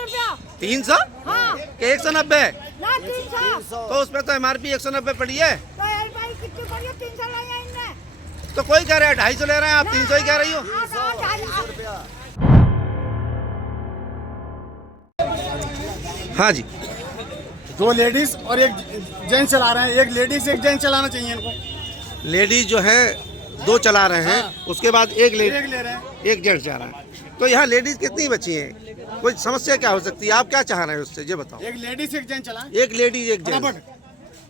रुपया। 300? हाँ। 190? ना 300। तो उसमें तो MRP 190 पड़ी है। तो भाई कितनी पड़ी है? 300 लाया इनने। तो कोई कह रहा है 250 ले रहे हैं, आप 300 ही कह रही हो। हाँ जी, 2 लेडीज और 1 जेंट्स चला रहे हैं। 1 लेडीज 1 जेंट्स चलाना चाहिए इनको। लेडीज जो है 2 चला रहे हैं, उसके बाद 1 ले रहे हैं। 1 जेंट्स जा रहा है। तो यहाँ लेडीज कितनी बची हैं? कोई समस्या क्या हो सकती है? आप क्या चाह रहे हैं उससे, ये बताओ। 1 लेडीज 1 जेंट्स चला। 1 लेडीज 1 जेंट्स।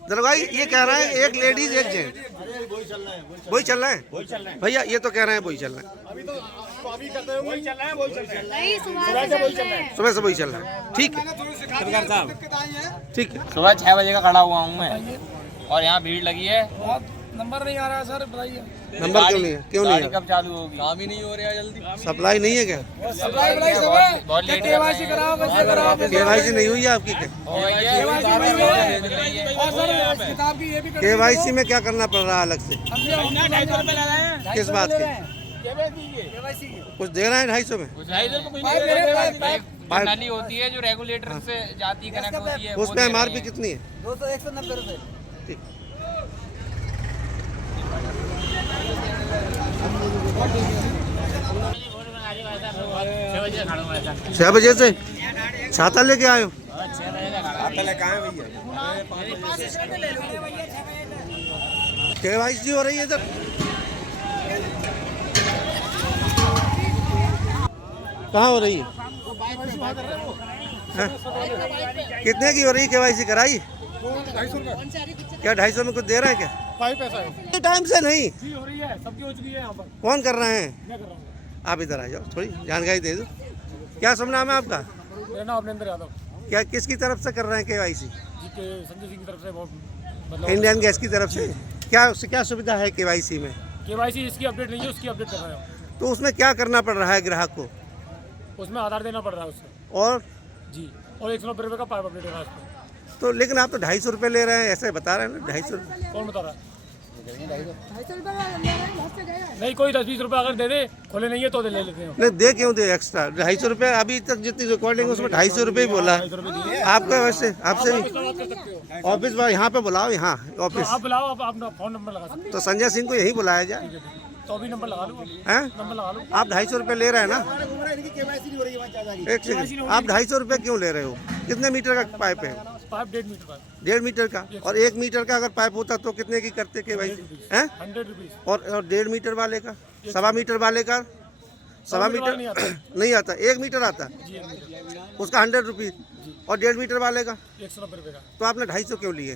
दरगाई ये कह रहे हैं 1 लेडीज 1 जेंट्स। वही चल रहा है भैया, ये तो कह रहे हैं वही चल रहा है। अभी तो अभी करते हुए वही चल रहा है, वही चल रहा है। नहीं, सुबह से वही चल रहा है। सुबह से वही चल रहा है। ठीक है, ठीक है। सुबह 6 बजे का खड़ा हुआ हूँ मैं, और यहाँ भीड़ लगी है। नंबर नहीं आ रहा है सर, बताइए। नंबर क्यों नहीं है? क्यों नहीं गाड़ी है? कब चालू होगी? काम ही नहीं हो रहा है जल्दी। सप्लाई नहीं है क्या? बहुत लेट कर रहे हैं। KYC नहीं हुई है आपकी? हो गई है। KYC में क्या करना पड़ रहा है अलग से? किस बात की? कुछ दे रहे हैं 250 में? नली होती है जो रेगुलेटर से जाती है, कनेक्ट होती है। उसमें MRP कितनी है? 190 रुपए। ठीक। छह बजे से छाता लेके आए हो? KYC हो रही है इधर। कहाँ हो रही है? हाँ? कितने की हो रही है KYC कराई? 250 रुपए। क्या 250 में कुछ दे रहे हैं क्या? 5 पैसा है। टाइम से नहीं। जी हो रही है, सबकी हो चुकी है यहाँ पर। कौन कर रहे हैं? मैं कर रहा हूँ। आप इधर आ जाओ, थोड़ी जानकारी दे दो। क्या शुभ नाम है आपका? मेरा नाम अभिनंदन यादव क्या किसकी तरफ से कर रहे हैं KYC? जी के संजय सिंह की तरफ से। बहुत मतलब इंडियन गैस की तरफ से। क्या सुविधा है KYC में? KYC इसकी अपडेट नहीं है, उसकी अपडेट कर रहे हो। तो उसमें क्या करना पड़ रहा है ग्राहक को? उसमें आधार देना पड़ रहा है उससे। और जी, और 190 रुपये का पाइप अपडेट है उसमें। तो लेकिन आप तो 250 रुपये ले रहे हैं, ऐसे बता रहे हैं ना 250 रुपये। कौन बता रहा है? 250 रुपए ले रहे हैं, बहुत से गए। नहीं, कोई 10-20 रुपये अगर दे दे, खोले नहीं है तो दे ले लेते हैं। नहीं दे क्यों दे एक्स्ट्रा? 250 रुपये अभी तक जितनी रिकॉर्डिंग है उसमें 250 रुपये ही बोला है। आपका वैसे आपसे भी ऑफिस यहाँ पे बुलाओ, यहाँ ऑफिस। आप बुलाओ, आप अपना फ़ोन नंबर लगा सकते तो संजय सिंह को यहीं बुलाया जाए। हैं। तो अभी नंबर लगा लो, हैं? नंबर लगा लो। आप 250 रुपये ले रहे हैं ना? एक सेकंड, आप 250 रुपये क्यों ले रहे हो? कितने मीटर का पाइप है? पाइप 1.5 मीटर का। 1.5 मीटर का। और 1 मीटर का अगर पाइप होता तो कितने की करते KYC? हैं? 100 रुपीज़। और 1.5 मीटर वाले का, 1.25 मीटर वाले का, 1.25 मीटर नहीं आता, 1 मीटर आता, जी, 1 मीटर। उसका 100 रुपीज़। और 1.5 मीटर वाले का 190 रुपये का। तो आपने 250 क्यों लिए?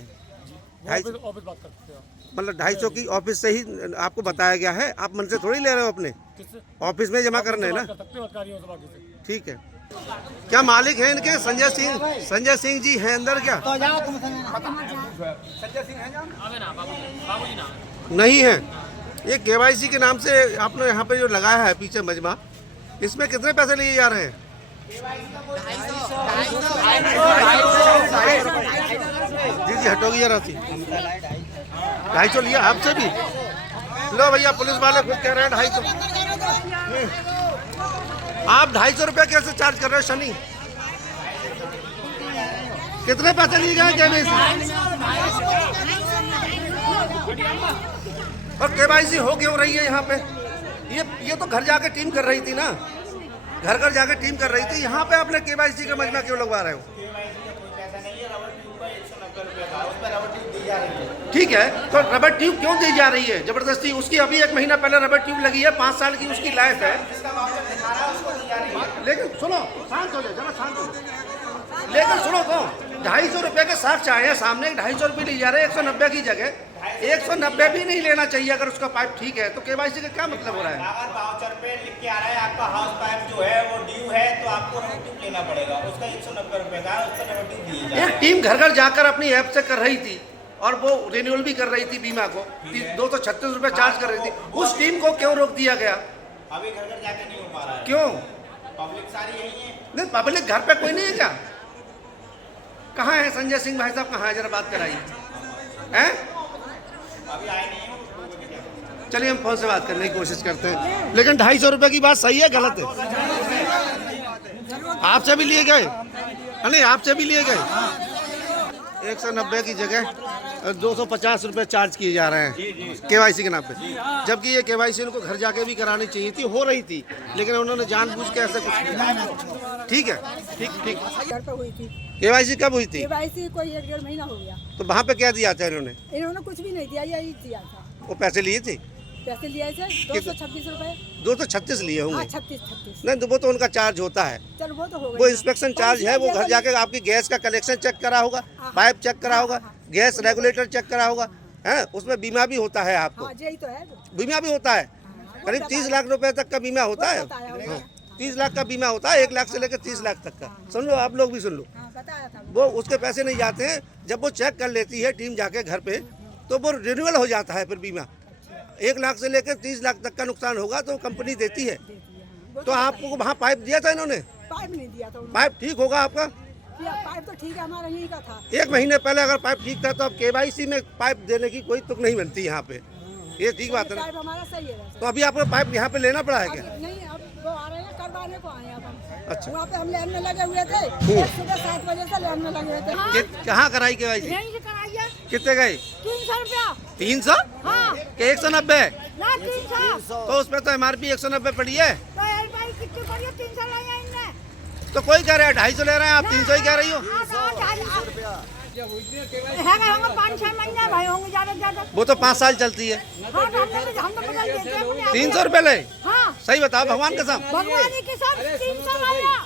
ऑफिस बात करते हो। मतलब 250 की ऑफिस से ही आपको बताया गया है, आप मन से थोड़ी ले रहे हो अपने किससे? ऑफिस में जमा करने है ना। कर सकते हो अधिकारियों से, बाकी से। ठीक है। क्या मालिक है इनके? संजय सिंह जी हैं अंदर क्या? नहीं है। ये KYC के नाम से आपने यहाँ पे जो लगाया है पीछे मजमा, इसमें कितने पैसे लिए जा रहे हैं? जी हटोगी जरा सी। 250 लिया आपसे भी? लो भैया, पुलिस वाले खुद कह रहे हैं 250। आप 250 रुपये कैसे चार्ज कर रहे हो शनि? कितने पैसे लिए गए KYC? और KYC हो क्यों रही है यहाँ पे? ये तो घर जाके टीम कर रही थी ना, घर जाके टीम कर रही थी। यहाँ पे आपने KYC का मजमा क्यों लगवा रहे हो? ठीक है, तो रबर ट्यूब क्यों दी जा रही है जबरदस्ती? उसकी अभी 1 महीना पहले रबर ट्यूब लगी है, 5 साल की उसकी लाइफ है। लेकिन सुनो, शांत हो जाओ जरा, शांत हो जाओ। लेकिन सुनो तो 250 रुपये के साथ चाहे सामने 250 रुपये ली जा रहे हैं 190 की जगह। 190 भी नहीं लेना चाहिए अगर उसका पाइप ठीक है। तो KYC का क्या मतलब हो रहा है? अगर वाउचर पे लिख के आ रहा है आपका हाउस पाइप जो है वो ड्यू है, तो आपको नोटिस लेना पड़ेगा। उसका 190 रुपये का है, उसका नोटिस दिए जाए। एक टीम घर जाकर अपनी ऐप से कर रही थी और वो रिन्यूअल भी कर रही थी बीमा को, 236 रुपये चार्ज कर रही थी। उस टीम को क्यों रोक दिया गया? अभी घर जाके नहीं हो पा रहा है। क्यों? पब्लिक सारी यही है। नहीं, पब्लिक घर पे कोई नहीं है क्या? कहाँ है संजय सिंह भाई साहब? कहाँ है? जरा बात कराइए। हैं? अभी आए नहीं हो। चलिए हम फोन से बात करने की कोशिश करते हैं। लेकिन 250 रुपये की बात सही है गलत है? आपसे भी लिए गए? नहीं, आपसे भी लिए गए। 190 की जगह 250 रुपए चार्ज किए जा रहे हैं केवाईसी के नाम पे, जबकि ये केवाईसी उनको घर जाके भी करानी चाहिए थी, हो रही थी, लेकिन उन्होंने जानबूझ के ऐसा कुछ किया। ठीक है, ठीक। घर पे हुई थी केवाईसी कब हुई थी? केवाईसी कोई 1-1.5 महीना हो गया। तो वहाँ पे क्या दिया था इन्होंने? इन्होंने कुछ भी नहीं दिया, यही दिया था। वो पैसे लिए थे? पैसे लिए थे 226 रुपए। 236 लिए हाँ, होंगे। 36। नहीं तो वो तो उनका चार्ज होता है, चलो वो तो हो गया। वो इंस्पेक्शन चार्ज है, वो घर जाके आपकी गैस का कनेक्शन चेक करा होगा, पाइप चेक करा होगा, गैस रेगुलेटर चेक करा होगा, है, उसमें बीमा भी होता है आपको। हाँ, यही तो है। बीमा भी होता है, करीब 30 लाख रुपए तक का बीमा होता है। हाँ, 30 लाख का बीमा होता है, 1 लाख से लेकर 30 लाख तक का। सुन लो, आप लोग भी सुन लो। हाँ, बताया था वो उसके पैसे नहीं जाते हैं, जब वो चेक कर लेती है टीम जाके घर पे, तो वो रिन्यूअल हो जाता है फिर बीमा। 1 लाख से लेकर 30 लाख तक का नुकसान होगा तो कंपनी देती है। तो आपको वहाँ पाइप दिया था इन्होंने? पाइप नहीं दिया था। पाइप ठीक होगा आपका? पाइप तो ठीक है, हमारा यही का था। 1 महीने पहले अगर पाइप ठीक था तो अब केवाईसी में पाइप देने की कोई तुक नहीं बनती यहाँ पे। ये ठीक बात है ना? पाइप हमारा सही है। तो अभी आपको पाइप यहाँ पे लेना पड़ा है क्या? नहीं, अब वो आ रहे हैं, करवाने को आए हैं अब हम। अच्छा। वहाँ पे हम लाइन में लगे हुए थे, सुबह 7 बजे से लाइन में लगे हुए थे। कहाँ कराई केवाईसी? यहीं से कराइए। कितने गए? 300 रुपया। 300 हाँ, के 190? ना 300। तो उसमें तो MRP 190 पड़ी है। तो यही भाई कितने पड़ी है? 300 लाया इनने। तो कोई कह रहा है 250 ले रहे हैं, आप 300 ही कह रही हो। होंगे 5-6 महीने भाई होंगे ज्यादा से ज्यादा। वो तो 5 साल चलती है। हाँ, तो हम तो बदल देते हैं अपने आप। 300 रुपए ले? हाँ, सही बताओ भगवान कसम। भगवान की कसम 300 लाया।